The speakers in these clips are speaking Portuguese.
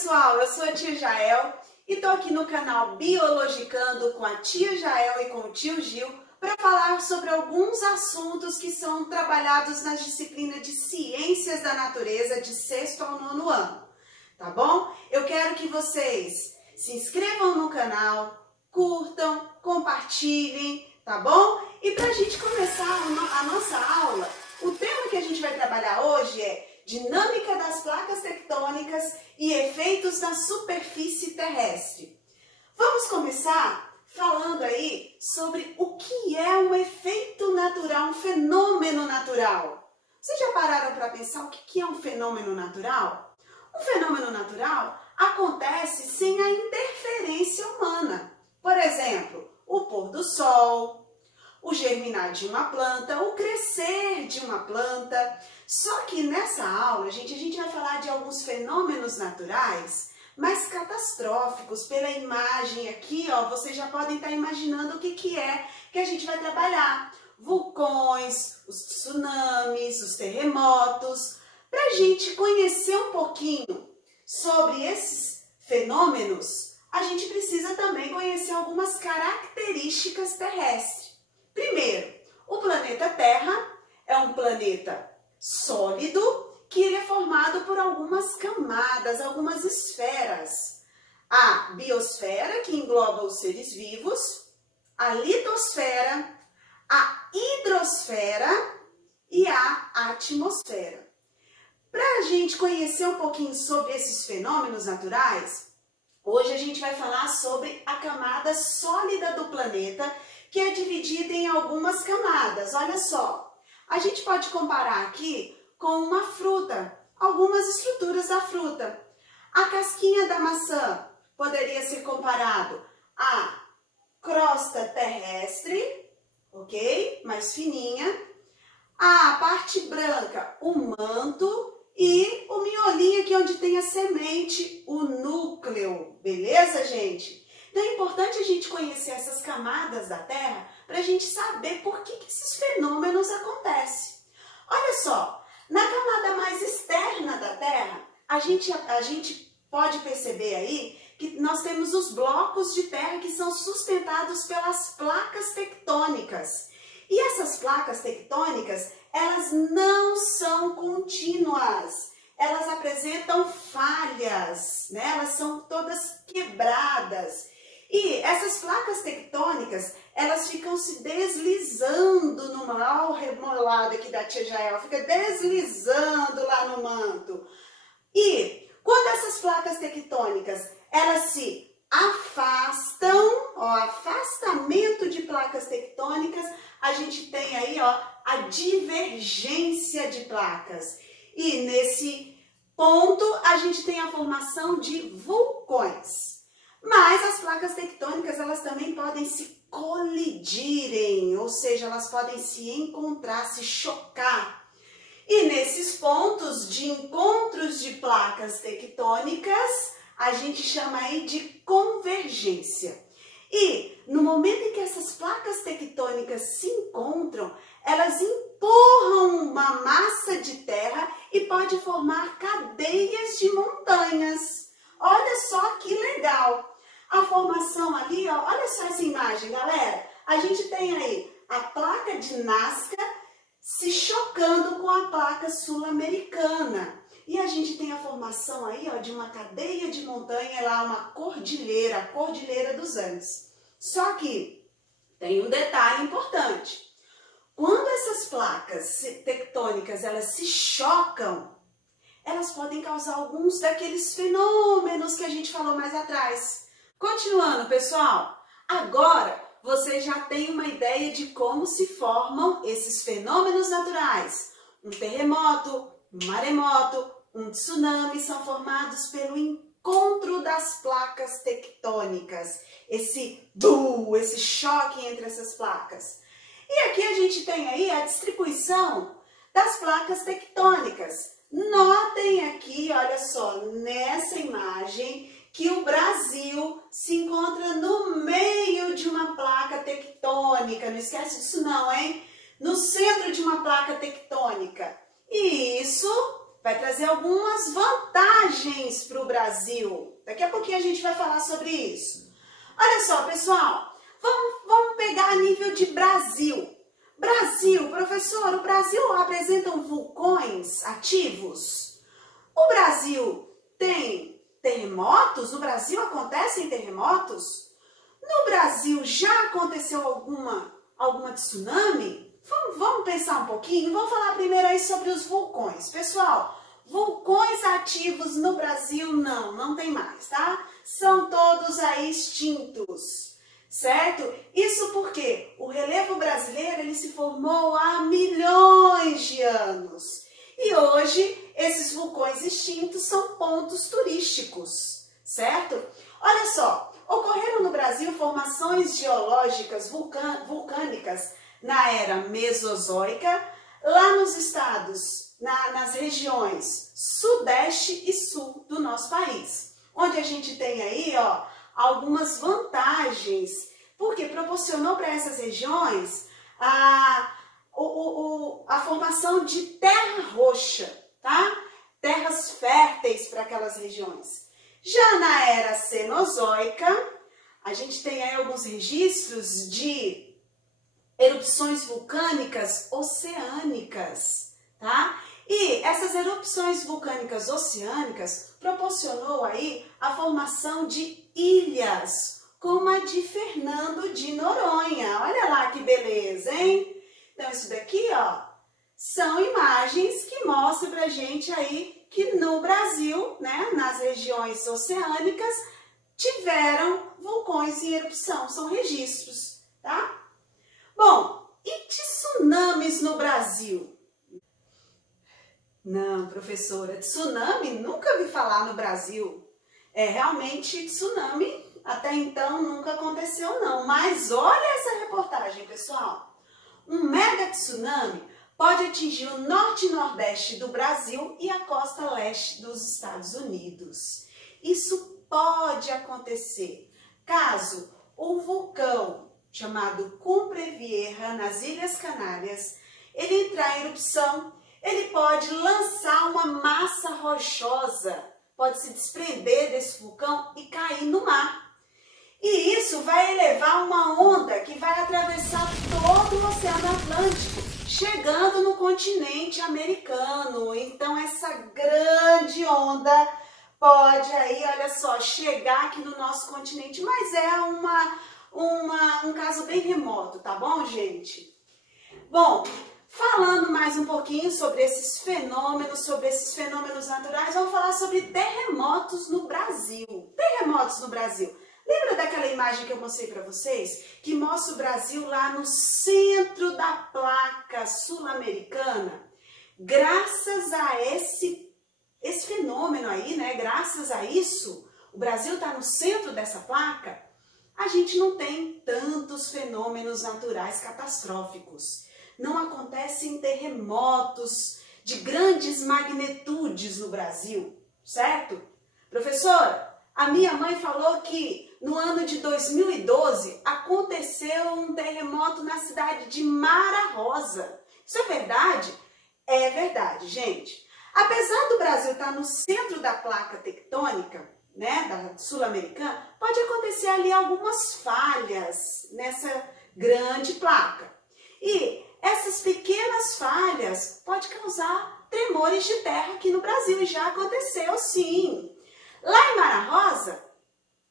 pessoal, eu sou a tia Jael e tô aqui no canal Biologicando com a tia Jael e com o tio Gil para falar sobre alguns assuntos que são trabalhados nas disciplinas de Ciências da Natureza de 6º ao 9º ano, tá bom? Eu quero que vocês se inscrevam no canal, curtam, compartilhem, tá bom? E para a gente começar a nossa aula, o tema que a gente vai trabalhar hoje é dinâmica das placas tectônicas e efeitos na superfície terrestre. Vamos começar falando aí sobre o que é um efeito natural, um fenômeno natural. Vocês já pararam para pensar o que é um fenômeno natural? Um fenômeno natural acontece sem a interferência humana. Por exemplo, o pôr do sol, o germinar de uma planta, o crescer de uma planta. Só que nessa aula, gente, a gente vai falar de alguns fenômenos naturais mais catastróficos. Pela imagem aqui, ó, vocês já podem estar imaginando o que é que a gente vai trabalhar. Vulcões, os tsunamis, os terremotos. Para a gente conhecer um pouquinho sobre esses fenômenos, a gente precisa também conhecer algumas características terrestres. Primeiro, o planeta Terra é um planeta sólido que ele é formado por algumas camadas, algumas esferas. A biosfera, que engloba os seres vivos, a litosfera, a hidrosfera e a atmosfera. Para a gente conhecer um pouquinho sobre esses fenômenos naturais, hoje a gente vai falar sobre a camada sólida do planeta, que é dividida em algumas camadas. Olha só, a gente pode comparar aqui com uma fruta, algumas estruturas da fruta. A casquinha da maçã poderia ser comparado à crosta terrestre, ok? Mais fininha. A parte branca, o manto, e o miolinho aqui onde tem a semente, o núcleo. Beleza, gente? Então é importante a gente conhecer essas camadas da Terra para a gente saber por que esses fenômenos acontecem. Olha só, na camada mais externa da Terra, a gente pode perceber aí que nós temos os blocos de terra que são sustentados pelas placas tectônicas. E essas placas tectônicas, elas não são contínuas. Elas apresentam falhas, né? Elas são todas quebradas. E essas placas tectônicas, elas ficam se deslizando no manto. Olha o remolado aqui da tia Jael, fica deslizando lá no manto. E quando essas placas tectônicas, elas se afastam, ó, afastamento de placas tectônicas, a gente tem aí, ó, a divergência de placas. E nesse ponto, a gente tem a formação de vulcões. Mas as placas tectônicas, elas também podem se colidirem, ou seja, elas podem se encontrar, se chocar. E nesses pontos de encontros de placas tectônicas, a gente chama aí de convergência. E no momento em que essas placas tectônicas se encontram, elas empurram uma massa de terra e pode formar cadeias de montanhas. Olha só que legal! A formação ali, ó, olha só essa imagem, galera. A gente tem aí a placa de Nazca se chocando com a placa sul-americana. E a gente tem a formação aí, ó, de uma cadeia de montanha, lá uma cordilheira, a Cordilheira dos Andes. Só que tem um detalhe importante. Quando essas placas tectônicas, elas se chocam, elas podem causar alguns daqueles fenômenos que a gente falou mais atrás. Continuando, pessoal, agora você já tem uma ideia de como se formam esses fenômenos naturais. Um terremoto, um maremoto, um tsunami são formados pelo encontro das placas tectônicas. Esse choque entre essas placas. E aqui a gente tem aí a distribuição das placas tectônicas. Notem aqui, olha só, nessa imagem, que o Brasil se encontra no meio de uma placa tectônica. Não esquece disso não, hein? No centro de uma placa tectônica. E isso vai trazer algumas vantagens para o Brasil. Daqui a pouquinho a gente vai falar sobre isso. Olha só, pessoal, vamos pegar a nível de Brasil. Brasil, professor, o Brasil apresenta vulcões ativos? O Brasil tem terremotos? No Brasil acontecem terremotos? No Brasil já aconteceu alguma tsunami? Vamos pensar um pouquinho? Vamos falar primeiro aí sobre os vulcões. Pessoal, vulcões ativos no Brasil não tem mais, tá? São todos aí extintos. Certo? Isso porque o relevo brasileiro ele se formou há milhões de anos. E hoje esses vulcões extintos são pontos turísticos, certo? Olha só, ocorreram no Brasil formações geológicas vulcânicas na era Mesozoica, lá nos estados, nas regiões Sudeste e Sul do nosso país, onde a gente tem aí, ó, algumas vantagens, porque proporcionou para essas regiões a formação de terra roxa, tá? Terras férteis para aquelas regiões. Já na era Cenozoica, a gente tem aí alguns registros de erupções vulcânicas oceânicas, tá? E essas erupções vulcânicas oceânicas proporcionou aí a formação de ilhas, como a de Fernando de Noronha. Olha lá que beleza, hein? Então isso daqui, ó, são imagens que mostram pra gente aí que no Brasil, né, nas regiões oceânicas, tiveram vulcões em erupção, são registros, tá? Bom, e tsunamis no Brasil? Não, professora, tsunami nunca vi falar no Brasil. Realmente tsunami até então nunca aconteceu não. Mas olha essa reportagem, pessoal. Um mega tsunami pode atingir o norte e nordeste do Brasil e a costa leste dos Estados Unidos. Isso pode acontecer caso o vulcão chamado Cumbre Vieja, nas Ilhas Canárias, ele entrar em erupção. Ele pode lançar uma massa rochosa, pode se desprender desse vulcão e cair no mar. E isso vai elevar uma onda que vai atravessar todo o Oceano Atlântico, chegando no continente americano. Então essa grande onda pode aí, olha só, chegar aqui no nosso continente, mas é um caso bem remoto, tá bom, gente? Bom, falando mais um pouquinho sobre esses fenômenos naturais, vamos falar sobre terremotos no Brasil. Terremotos no Brasil. Lembra daquela imagem que eu mostrei para vocês? Que mostra o Brasil lá no centro da placa sul-americana? Graças a esse fenômeno aí, né? Graças a isso, o Brasil está no centro dessa placa. A gente não tem tantos fenômenos naturais catastróficos. Não acontecem terremotos de grandes magnitudes no Brasil, certo? Professora, a minha mãe falou que no ano de 2012 aconteceu um terremoto na cidade de Mara Rosa. Isso é verdade? É verdade, gente. Apesar do Brasil estar no centro da placa tectônica, né, da sul-americana, pode acontecer ali algumas falhas nessa grande placa. E essas pequenas falhas podem causar tremores de terra aqui no Brasil. Já aconteceu, sim. Lá em Mara Rosa,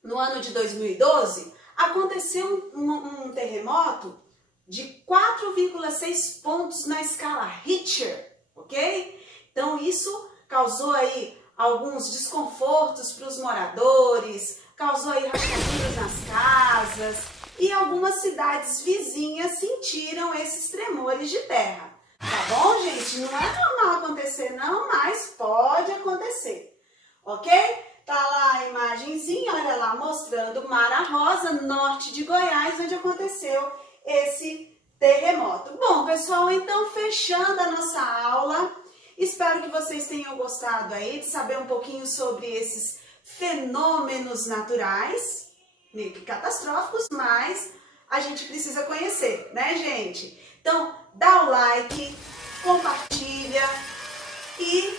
no ano de 2012, aconteceu um terremoto de 4,6 pontos na escala Richter, ok? Então isso causou aí alguns desconfortos para os moradores, causou aí rachaduras nas casas e algumas cidades vizinhas sentiram esses tremores de terra. Tá bom, gente? Não é normal acontecer não, mas pode acontecer, ok? Tá lá a imagenzinha, olha lá, mostrando Mara Rosa, norte de Goiás, onde aconteceu esse terremoto. Bom, pessoal, então fechando a nossa aula, espero que vocês tenham gostado aí de saber um pouquinho sobre esses fenômenos naturais, meio que catastróficos, mas a gente precisa conhecer, né, gente? Então, dá o like, compartilha e